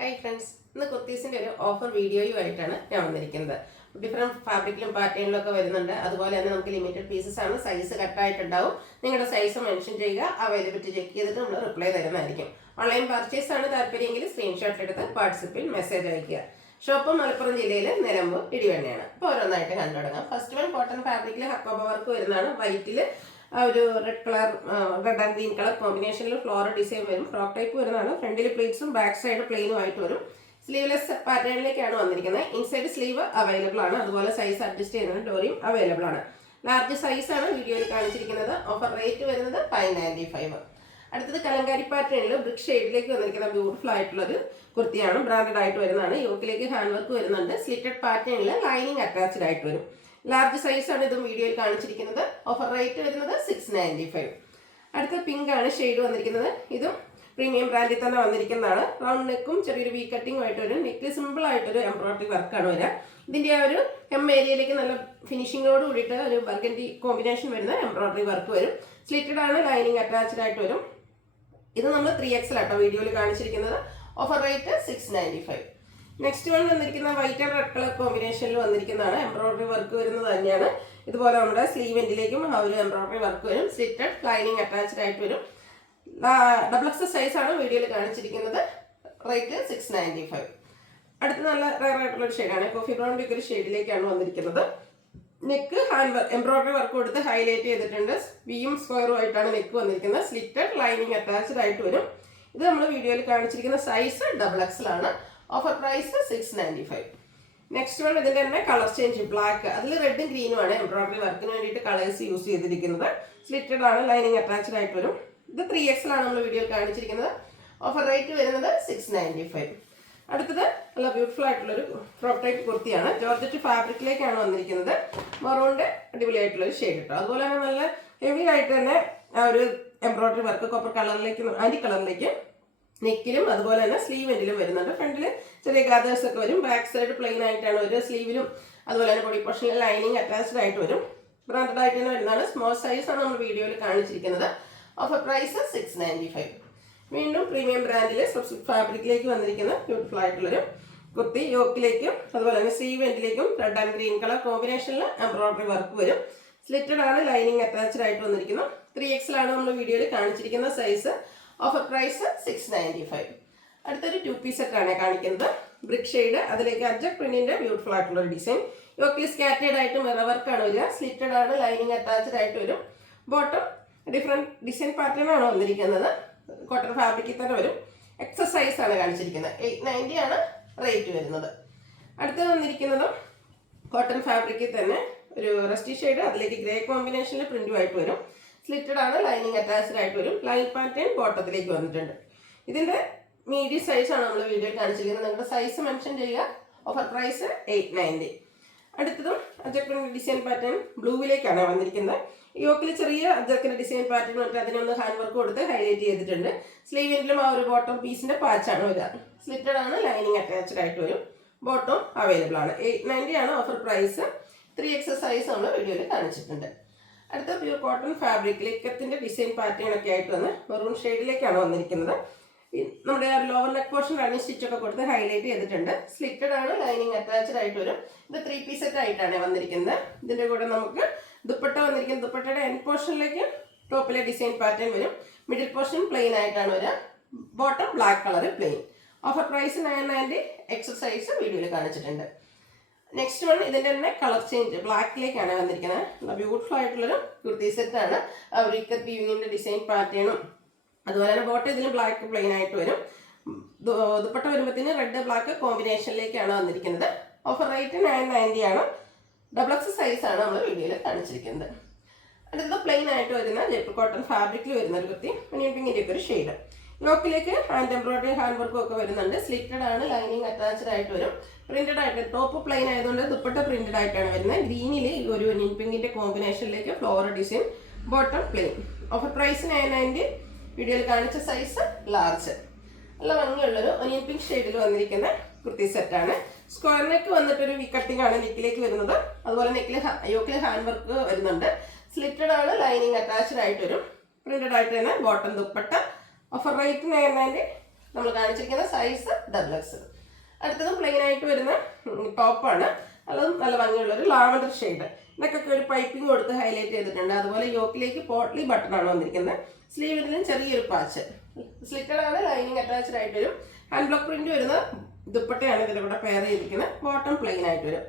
Hi friends, ഇന്ന് കുർത്തീസിന്റെ ഒരു offer വീഡിയോയുമായിട്ടാണ് ഞാൻ വന്നിരിക്കുന്നത്. ഡിഫറെന്റ് ഫാബ്രിക്കിലും പാറ്റേണിലും ഒക്കെ വരുന്നുണ്ട്. അതുപോലെ തന്നെ നമുക്ക് ലിമിറ്റഡ് പീസസ് ആണ്, സൈസ് കട്ടായിട്ടുണ്ടാവും. നിങ്ങളുടെ സൈസ് മെൻഷൻ ചെയ്യുക, അവൈലബിലിറ്റി ചെക്ക് ചെയ്തിട്ട് നമ്മൾ റിപ്ലൈ തരുന്നതായിരിക്കും. ഓൺലൈൻ പർച്ചേസ് ആണ് താല്പര്യമെങ്കിൽ സ്ക്രീൻഷോട്ട് എടുത്ത് വാട്സപ്പിൽ മെസ്സേജ് അയയ്ക്കുക. ഷോപ്പ് മലപ്പുറം ജില്ലയിലെ നിലമ്പൂർ ഇടിവണ്ണയാണ്. അപ്പോൾ ഓരോന്നായിട്ട് കണ്ടു തുടങ്ങാം. ഫസ്റ്റ് വൺ കോട്ടൺ ഫാബ്രിക്കിൽ ഹക്കോബ വർക്ക് വരുന്നതാണ്. വൈറ്റിൽ ഒരു red colour red and green colour കോമ്പിനേഷനിൽ ഫ്ലോറൽ ഡിസൈൻ വരും. ഫ്രോക്ക് ടൈപ്പ് വരുന്നതാണ്. ഫ്രണ്ടിൽ പ്ലീറ്റ്സും ബാക്ക് സൈഡ് പ്ലെയിനും ആയിട്ട് വരും. സ്ലീവ്ലെസ് പാറ്റേണിലേക്കാണ് വന്നിരിക്കുന്നത്. ഇൻസൈഡ് സ്ലീവ് അവൈലബിൾ ആണ്. അതുപോലെ സൈസ് അഡ്ജസ്റ്റ് ചെയ്യുന്ന ഡോറിയും അവൈലബിൾ ആണ്. ലാർജ് സൈസ് ആണ് വീഡിയോയിൽ കാണിച്ചിരിക്കുന്നത്. ഓഫർ റേറ്റ് വരുന്നത് 595. അടുത്തത് കലങ്കാരി പാറ്റേണിൽ ബ്രിക്ക് ഷെയ്ഡിലേക്ക് വന്നിരിക്കുന്ന ബ്യൂട്ടിഫുൾ ആയിട്ടുള്ളൊരു കുർത്തിയാണ്. ബ്രാൻഡഡ് ആയിട്ട് വരുന്നതാണ്. യോക്കിലേക്ക് ഹാൻഡ് വർക്ക് വരുന്നുണ്ട്. സ്ലിറ്റഡ് പാറ്റേണിൽ ലൈനിങ് അറ്റാച്ച്ഡ് ആയിട്ട് വരും. ലാർജ് സൈസ് ആണ് ഇതും വീഡിയോയിൽ കാണിച്ചിരിക്കുന്നത്. ഓഫർ റേറ്റ് വരുന്നത് 695. അടുത്ത പിങ്ക് ആണ് ഷെയ്ഡ് വന്നിരിക്കുന്നത്. ഇതും പ്രീമിയം ബ്രാൻഡിൽ തന്നെ വന്നിരിക്കുന്നതാണ്. റൗണ്ട് നെക്കും ചെറിയൊരു വി കട്ടിംഗ് ആയിട്ട് വരും. നെക്കിൽ സിമ്പിൾ ആയിട്ടൊരു എംബ്രോയിഡറി വർക്കാണ് വരിക. ഇതിൻ്റെ ആ ഒരു ഏരിയയിലേക്ക് നല്ല ഫിനിഷിങ്ങോട് കൂടിയിട്ട് ഒരു ബർഗൻഡി കോമ്പിനേഷൻ വരുന്ന എംബ്രോയിഡറി വർക്ക് വരും. സ്ലിറ്റഡ് ആണ്, ലൈനിങ് അറ്റാച്ച്ഡ് ആയിട്ട് വരും. ഇത് നമ്മൾ 3XL ആട്ടോ വീഡിയോയിൽ കാണിച്ചിരിക്കുന്നത്. Offer rate 695. നെക്സ്റ്റ് വൺ വന്നിരിക്കുന്ന വൈറ്റ് ആൻഡ് റെഡ് കളർ കോമ്പിനേഷനിൽ വന്നിരിക്കുന്നതാണ്. എംബ്രോയിഡറി വർക്ക് വരുന്നത് തന്നെയാണ്. ഇതുപോലെ നമ്മുടെ സ്ലീവ് എൻഡിലേക്കും ആ ഒരു എംബ്രോയിഡറി വർക്ക് വരും. സ്ലിറ്റഡ് ലൈനിങ് അറ്റാച്ച്ഡ് ആയിട്ട് വരും. XXL സൈസ് ആണ് വീഡിയോയിൽ കാണിച്ചിരിക്കുന്നത്. റേറ്റ് 695. അടുത്ത നല്ല റയർ ആയിട്ടുള്ള ഒരു ഷെയ്ഡാണ്. കോഫി ബ്രൗണിൻ്റെ ഒക്കെ ഒരു ഷെയ്ഡിലേക്കാണ് വന്നിരിക്കുന്നത്. നെക്ക് ഹാൻഡ് എംബ്രോയിഡറി വർക്ക് കൊടുത്ത് ഹൈലൈറ്റ് ചെയ്തിട്ടുണ്ട്. വിയും സ്ക്വയറും ആയിട്ടാണ് നെക്ക് വന്നിരിക്കുന്നത്. സ്ലിറ്റഡ് ലൈനിങ് അറ്റാച്ച്ഡ് ആയിട്ട് വരും. ഇത് നമ്മൾ വീഡിയോയിൽ കാണിച്ചിരിക്കുന്ന സൈസ് XXL ആണ്. Offer price 695. നെക്സ്റ്റ് വൺ ഇതിൻ്റെ തന്നെ കളർ ചേഞ്ച് ബ്ലാക്ക്, അതിൽ റെഡും ഗ്രീനും ആണ് എംബ്രോയിഡറി വർക്കിന് വേണ്ടിയിട്ട് കളേഴ്സ് യൂസ് ചെയ്തിരിക്കുന്നത്. സ്ലിറ്റഡ് ആണ്, ലൈനിങ് അറ്റാച്ച്ഡ് ആയിട്ട് വരും. ഇത് 3XL ആണ് നമ്മൾ വീഡിയോയിൽ കാണിച്ചിരിക്കുന്നത്. ഓഫർ റേറ്റ് വരുന്നത് 695. അടുത്തത് നല്ല ബ്യൂട്ടിഫുൾ ആയിട്ടുള്ളൊരു ഫ്രോക്ക് ടൈപ്പ് കുർത്തിയാണ്. ജോർജറ്റ് ഫാബ്രിക്കിലേക്കാണ് വന്നിരിക്കുന്നത്. മറൂണിൻ്റെ അടിപൊളിയായിട്ടുള്ളൊരു ഷെയ്ഡ് കേട്ടോ. അതുപോലെ തന്നെ നല്ല ഹെവി ആയിട്ട് തന്നെ ആ ഒരു എംബ്രോയിഡറി വർക്ക് കോപ്പർ കളറിലേക്ക് ആൻറ്റി കളറിലേക്ക് നെക്കിലും അതുപോലെ തന്നെ സ്ലീവ് എൻഡിലും വരുന്നുണ്ട്. ഫ്രണ്ടിൽ ചെറിയ ഗാദേഴ്സ് ഒക്കെ വരും. ബാക്ക് സൈഡ് പ്ലെയിൻ ആയിട്ടാണ് ഒരു സ്ലീവിലും അതുപോലെ തന്നെ ബോഡി പോർഷനിൽ ലൈനിങ് അറ്റാച്ച്ഡ് ആയിട്ട് വരും. ബ്രാൻഡഡ് ആയിട്ട് തന്നെ വരുന്നതാണ്. സ്മോൾ സൈസ് ആണ് നമ്മൾ വീഡിയോയിൽ കാണിച്ചിരിക്കുന്നത്. Offer price 695. വീണ്ടും പ്രീമിയം ബ്രാൻഡിൽ സബ്സിറ്റ് ഫാബ്രിക്കിലേക്ക് വന്നിരിക്കുന്ന ബ്യൂട്ടിഫുൾ ആയിട്ടുള്ളൊരു കുർത്തി. യോക്കിലേക്കും അതുപോലെ തന്നെ സ്ലീവ് എൻഡിലേക്കും റെഡ് ആൻഡ് ഗ്രീൻ കളർ കോമ്പിനേഷനിൽ എംബ്രോയിഡറി വർക്ക് വരും. സ്ലിറ്റഡ് ആണ്, ലൈനിങ് അറ്റാച്ച്ഡ് ആയിട്ട് വന്നിരിക്കുന്നു. 3XL ആണ് നമ്മൾ വീഡിയോയിൽ കാണിച്ചിരിക്കുന്ന സൈസ്. Offer price 695. അടുത്തൊരു 2 പീസ് സെറ്റാണ് കാണിക്കുന്നത്. ബ്രിക്ക് ഷെയ്ഡ്, അതിലേക്ക് അജക് പ്രിന്റിന്റെ ബ്യൂട്ടിഫുൾ ആയിട്ടുള്ള ഒരു ഡിസൈൻ. യോക്കിൽ സ്കാറ്റേഡ് ആയിട്ട് മിറർ വർക്കാണ് വരിക. സ്ലിറ്റഡ് ആണ്, ലൈനിങ് അറ്റാച്ച്ഡ് ആയിട്ട് വരും. ബോട്ടം ഡിഫറെൻറ്റ് ഡിസൈൻ പാറ്റേൺ ആണ് വന്നിരിക്കുന്നത്. കോട്ടൺ ഫാബ്രിക്കിൽ തന്നെ വരും. XS സൈസ് ആണ് കാണിച്ചിരിക്കുന്നത്. 890 ആണ് റേറ്റ് വരുന്നത്. അടുത്ത് വന്നിരിക്കുന്നതും കോട്ടൺ ഫാബ്രിക്കിൽ തന്നെ ഒരു റസ്റ്റി ഷെയ്ഡ്, അതിലേക്ക് ഗ്രേ കോമ്പിനേഷനിൽ പ്രിന്റുമായിട്ട് വരും. സ്ലിറ്റഡ് ആണ്, ലൈനിങ് അറ്റാച്ച്ഡ് ആയിട്ട് വരും. ലൈൻ പാറ്റേൺ ബോട്ടത്തിലേക്ക് വന്നിട്ടുണ്ട്. ഇതിൻ്റെ മീഡിയം സൈസ് ആണ് നമ്മൾ വീഡിയോയിൽ കാണിച്ചിരിക്കുന്നത്. നിങ്ങളുടെ സൈസ് മെൻഷൻ ചെയ്യുക. Offer price 890. അടുത്തതും അജക്കിൻ്റെ ഡിസൈൻ പാറ്റേൺ ബ്ലൂവിലേക്കാണ് വന്നിരിക്കുന്നത്. യോക്കിൽ ചെറിയ അജക്കിൻ്റെ ഡിസൈൻ പാറ്റേൺ വന്നിട്ട് അതിനൊന്ന് ഹാൻഡ് വർക്ക് കൊടുത്ത് ഹൈലൈറ്റ് ചെയ്തിട്ടുണ്ട്. സ്ലീവിലും ആ ഒരു ബോട്ടം പീസിൻ്റെ പാച്ചാണ് വരിക. സ്ലിറ്റഡ് ആണ്, ലൈനിങ് അറ്റാച്ച്ഡ് ആയിട്ട് വരും. ബോട്ടം അവൈലബിൾ ആണ്. 890 ആണ് ഓഫർ പ്രൈസ്. 3XL സൈസ് നമ്മൾ വീഡിയോയിൽ കാണിച്ചിട്ടുണ്ട്. അടുത്ത പ്യൂർ കോട്ടൺ ഫാബ്രിക്കിൽ ഇക്കത്തിൻ്റെ ഡിസൈൻ പാറ്റേൺ ഒക്കെ ആയിട്ട് വന്ന് മെറൂൺ ഷെയ്ഡിലേക്കാണ് വന്നിരിക്കുന്നത്. നമ്മുടെ ലോവർ നെക്ക് പോർഷൻ റണ്ണിങ് സ്റ്റിച്ചൊക്കെ കൊടുത്ത് ഹൈലൈറ്റ് ചെയ്തിട്ടുണ്ട്. സ്ലിറ്റഡ് ആണ്, ലൈനിങ് അറ്റാച്ച്ഡ് ആയിട്ട് വരും. ഇത് 3 പീസ് സെറ്റ് ആയിട്ടാണ് വന്നിരിക്കുന്നത്. ഇതിൻ്റെ കൂടെ നമുക്ക് ദുപ്പട്ട വന്നിരിക്കുന്നത്. ദുപ്പട്ടയുടെ എൻഡ് പോർഷനിലേക്ക് ടോപ്പിലെ ഡിസൈൻ പാറ്റേൺ വരും. മിഡിൽ പോർഷൻ പ്ലെയിൻ ആയിട്ടാണ് വരിക. Bottom black colour plain. Offer price 990. XL size വീഡിയോയിൽ കാണിച്ചിട്ടുണ്ട്. നെക്സ്റ്റ് വൺ ഇതിൻ്റെ തന്നെ കളർ ചേഞ്ച് ബ്ലാക്കിലേക്കാണ് വന്നിരിക്കുന്നത്. ബ്യൂട്ടിഫുൾ ആയിട്ടുള്ളൊരു കുർത്തി സെറ്റാണ്. ഇക്കത്ത് വീവിങ്ങിൻ്റെ ഡിസൈൻ പാറ്റേണും അതുപോലെ തന്നെ ബോട്ടം ഇതിന് ബ്ലാക്ക് പ്ലെയിൻ ആയിട്ട് വരും. ദുപ്പട്ട വരുമ്പോഴത്തേന് റെഡ് ബ്ലാക്ക് കോമ്പിനേഷനിലേക്കാണ് വന്നിരിക്കുന്നത്. ഓഫർ റേറ്റ് 990 ആണ്. XXL സൈസ് ആണ് നമ്മൾ വീഡിയോയിൽ കാണിച്ചിരിക്കുന്നത്. അടുത്തത് പ്ലെയിൻ ആയിട്ട് വരുന്ന ജയ്പൂർ കോട്ടൺ ഫാബ്രിക്കിൽ വരുന്ന ഒരു കുർത്തി. പിങ്കിൻ്റെ ഒക്കെ ഒരു ഷെയ്ഡ്. യോക്കിലേക്ക് ഹാൻഡ് എംബ്രോയിഡറി ഹാൻഡ് വർക്കും ഒക്കെ വരുന്നുണ്ട്. സ്ലിറ്റഡ് ആണ്, ലൈനിങ് അറ്റാച്ച്ഡ് ആയിട്ട് വരും. പ്രിന്റഡ് ആയിട്ട് ടോപ്പ് പ്ലെയിൻ ആയതുകൊണ്ട് ദുപ്പട്ട പ്രിന്റഡ് ആയിട്ടാണ് വരുന്നത്. ഗ്രീനിൽ ഒരു പിങ്കിൻ്റെ കോമ്പിനേഷനിലേക്ക് floral design. Bottom plain. Offer price 990. വീഡിയോയിൽ കാണിച്ച സൈസ് ലാർജ്. നല്ല ഭംഗിയുള്ളൊരു ഒനിയൻ പിങ്ക് ഷെയ്ഡിൽ വന്നിരിക്കുന്ന കുർത്തി സെറ്റാണ്. സ്ക്വയർ നെക്ക് വന്നിട്ടൊരു വി കട്ടിംഗ് ആണ് നെക്കിലേക്ക് വരുന്നത്. അതുപോലെ യോക്കിൽ ഹാൻഡ് വർക്ക് വരുന്നുണ്ട്. സ്ലിറ്റഡ് ആണ്, ലൈനിങ് അറ്റാച്ച്ഡ് ആയിട്ട് വരും. പ്രിന്റഡ് ആയിട്ട് തന്നെ ബോട്ടം ദുപ്പട്ട. Offer rate 990. നമ്മൾ കാണിച്ചിരിക്കുന്ന സൈസ് XXL. അടുത്തത് പ്ലെയിൻ ആയിട്ട് വരുന്ന ടോപ്പാണ്. അതും നല്ല ഭംഗിയുള്ള ഒരു ലാവൻഡർ ഷെയ്ഡ്. ഇതൊക്കെ ഒരു പൈപ്പിംഗ് കൊടുത്ത് ഹൈലൈറ്റ് ചെയ്തിട്ടുണ്ട്. അതുപോലെ യോക്കിലേക്ക് പോട്ട്ലി ബട്ടൺ ആണ് വന്നിരിക്കുന്നത്. സ്ലീവിലും ചെറിയൊരു പാച്ച്. സ്ലിറ്റഡ് ആണ്, ലൈനിങ് അറ്റാച്ച്ഡ് ആയിട്ട് വരും. ഹാൻഡ് ബ്ലോക്ക് പ്രിന്റ് വരുന്ന ദുപ്പട്ടയാണ് ഇതിൻ്റെ കൂടെ പെയർ ചെയ്തിരിക്കുന്നത്. ബോട്ടം പ്ലെയിൻ ആയിട്ട് വരും.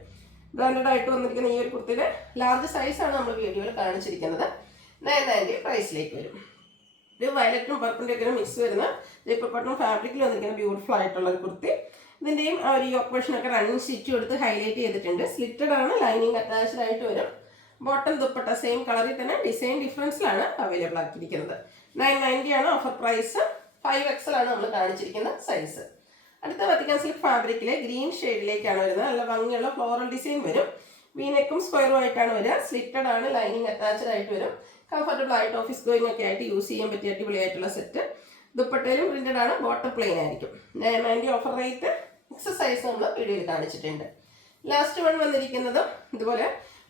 ബ്രാൻഡഡ് ആയിട്ട് വന്നിരിക്കുന്ന ഈ ഒരു കുർത്തിയുടെ ലാർജ് സൈസാണ് നമ്മൾ വീഡിയോയിൽ കാണിച്ചിരിക്കുന്നത്. 990 പ്രൈസിലേക്ക് വരും. ഒരു വയലറ്റും പർപ്പിൻ്റെ ഒക്കെ മിക്സ് വരുന്ന ജയ്പൂർ കോട്ടൺ ഫാബ്രിക്കിൽ വന്നിരിക്കുന്ന ബ്യൂട്ടിഫുൾ ആയിട്ടുള്ള ഒരു കുർത്തി. ഇതിൻ്റെയും ആ ഒരു യോക്ക് പോർഷനൊക്കെ റണ്ണിങ് സ്റ്റിച്ച് കൊടുത്ത് ഹൈലൈറ്റ് ചെയ്തിട്ടുണ്ട്. സ്ലിറ്റഡ് ആണ്, ലൈനിങ് അറ്റാച്ച്ഡ് ആയിട്ട് വരും. ബോട്ടം ദുപ്പട്ട സെയിം കളറിൽ തന്നെ ഡിസൈൻ ഡിഫറൻസിലാണ് അവൈലബിൾ ആക്കിയിരിക്കുന്നത്. 990 ആണ് ഓഫർ പ്രൈസ്. 5XL ആണ് നമ്മൾ കാണിച്ചിരിക്കുന്ന സൈസ്. അടുത്ത വത്തിക്കാൻ സിൽക്ക് ഫാബ്രിക്കിലെ ഗ്രീൻ ഷെയ്ഡിലേക്കാണ് വരുന്നത്. നല്ല ഭംഗിയുള്ള ഫ്ലോറൽ ഡിസൈൻ വരും. വീനെക്കും സ്ക്വയറും ആയിട്ടാണ് വരിക. സ്ലിറ്റഡ് ആണ്, ലൈനിങ് അറ്റാച്ച്ഡ് ആയിട്ട് വരും. കംഫർട്ടബിൾ ആയിട്ട് ഓഫീസ് ഗോയിങ് ഒക്കെ ആയിട്ട് യൂസ് ചെയ്യാൻ പറ്റിയ അടിപൊളിയായിട്ടുള്ള സെറ്റ്. ദുപ്പട്ടയിലും പ്രിന്റഡ് ആണ്, ബോട്ടം പ്ലെയിൻ ആയിരിക്കും. 990 ഓഫർ റേറ്റ്. എക്സസൈസ് നമ്മൾ വീഡിയോയിൽ കാണിച്ചിട്ടുണ്ട്. ലാസ്റ്റ് വൺ വന്നിരിക്കുന്നത് ഇതുപോലെ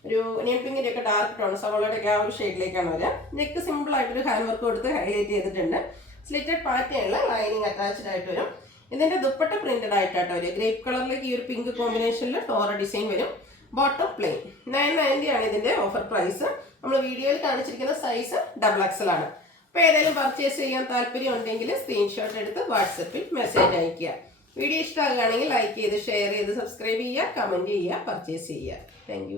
ഒരു നിയൻ പിങ്കിൻ്റെ ഒക്കെ ഡാർക്ക് ടോൺ സവോളയുടെ ഒക്കെ ആ ഒരു ഷെയ്ഡിലേക്കാണ് വരിക. നെക്ക് സിമ്പിൾ ആയിട്ടൊരു ഹാൻഡ് വർക്ക് കൊടുത്ത് ഹൈലൈറ്റ് ചെയ്തിട്ടുണ്ട്. സ്ലിറ്റഡ് പാറ്റേണിൽ ലൈനിങ് അറ്റാച്ച്ഡ് ആയിട്ട് വരും. ഇതിന്റെ ദുപ്പട്ട പ്രിന്റഡ് ആയിട്ടാട്ടോ വരും. ഗ്രേപ്പ് കളറിലേക്ക് ഈ ഒരു പിങ്ക് കോമ്പിനേഷനിൽ ഫ്ലോറൽ ഡിസൈൻ വരും. Bottom plain. 990 ആണ് ഇതിന്റെ ഓഫർ പ്രൈസ്. നമ്മൾ വീഡിയോയിൽ കാണിച്ചിരിക്കുന്ന സൈസ് XXL ആണ്. അപ്പോൾ ഏതെങ്കിലും പർച്ചേസ് ചെയ്യാൻ താല്പര്യം ഉണ്ടെങ്കിൽ സ്ക്രീൻഷോട്ട് എടുത്ത് വാട്സപ്പിൽ മെസ്സേജ് അയയ്ക്കുക. വീഡിയോ ഇഷ്ടമാകുകയാണെങ്കിൽ ലൈക്ക് ചെയ്ത് ഷെയർ ചെയ്ത് സബ്സ്ക്രൈബ് ചെയ്യുക, കമൻറ്റ് ചെയ്യുക, പർച്ചേസ് ചെയ്യുക. താങ്ക്